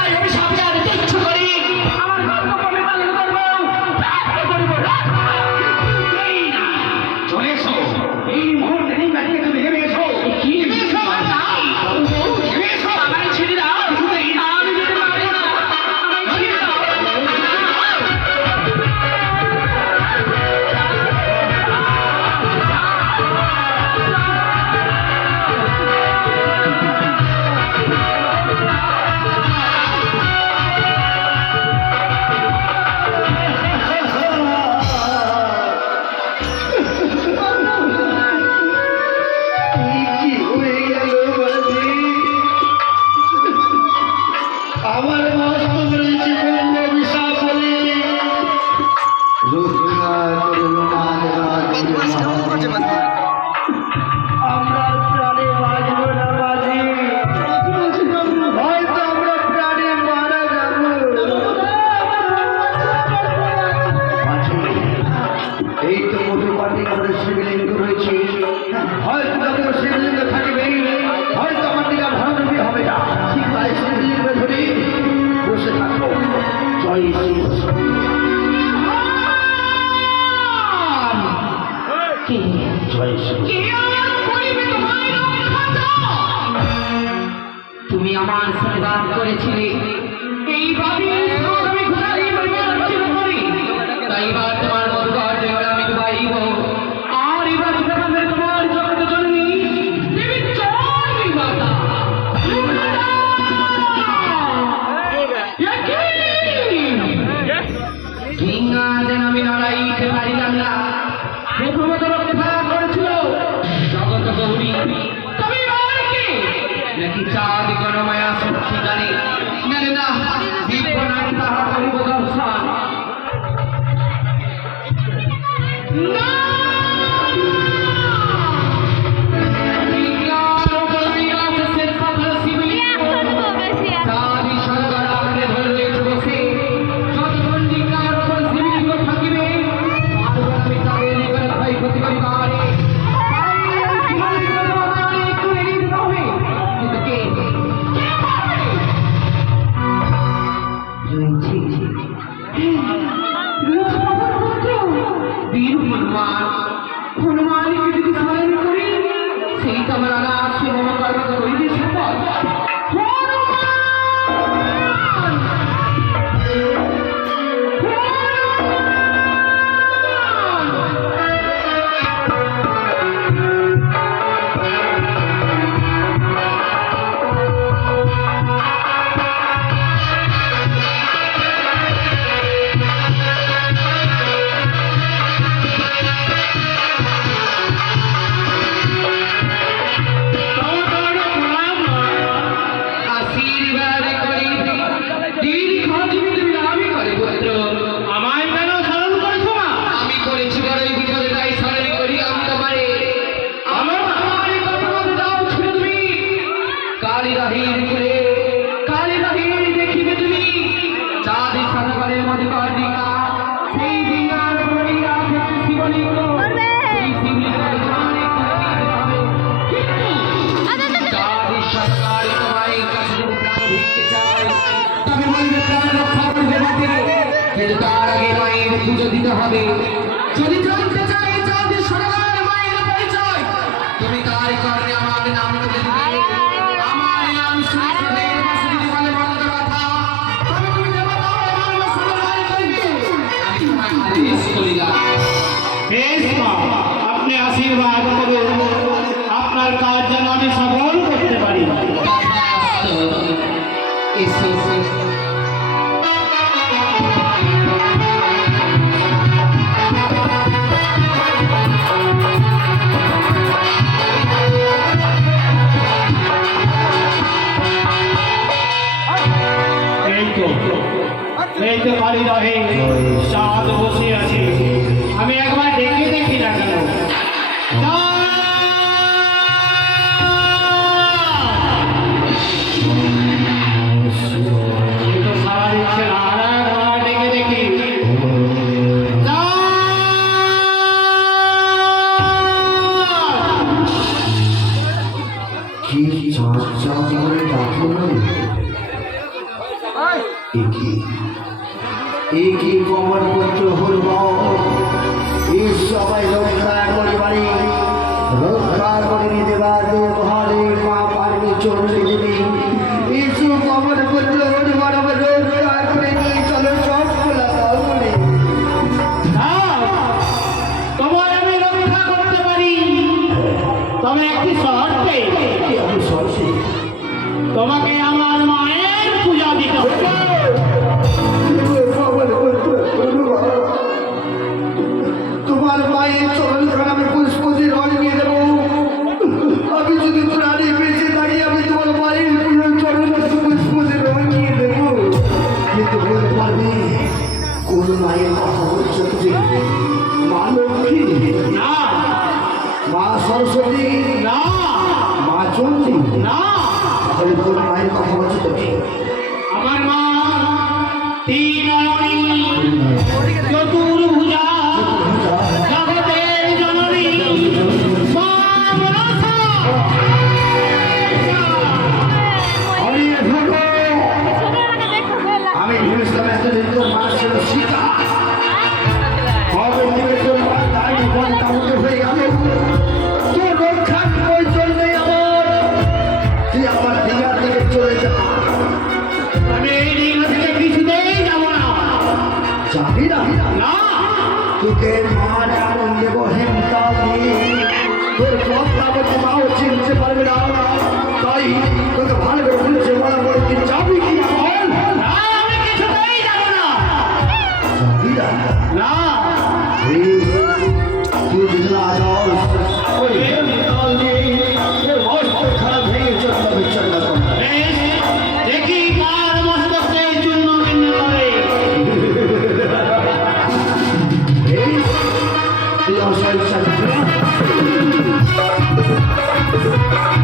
আর অভিশাপ জানতে শিবলিঙ্গ রয়েছে। হয়তো শিবলিঙ্গ থাকবে হয়তো আমার দিকে ভাবি হবে না। তাই শিবলিঙ্গ ধরে বসে থাকো। জয় শিব তুমি আমার সন্ধান করেছিলে। এইভাবে তাই বা পুজো দিতে হবে। যদি চরিত্র কি চর্চা করে কখনো একি একি কমন পত্র হল এই সবাই রক্ষা করে বাড়ি রক্ষা করে দেবার তোমাকে আমি ভেবেছিলাম এতদিন তোর মা ছিল সীতা পারবি না। তোকে মার এমন দেব তোর কথা বলতে মাও চিনতে পারবে না। তাই তোকে ভালো কি না। না। Your shake, sorry, shake.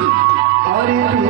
और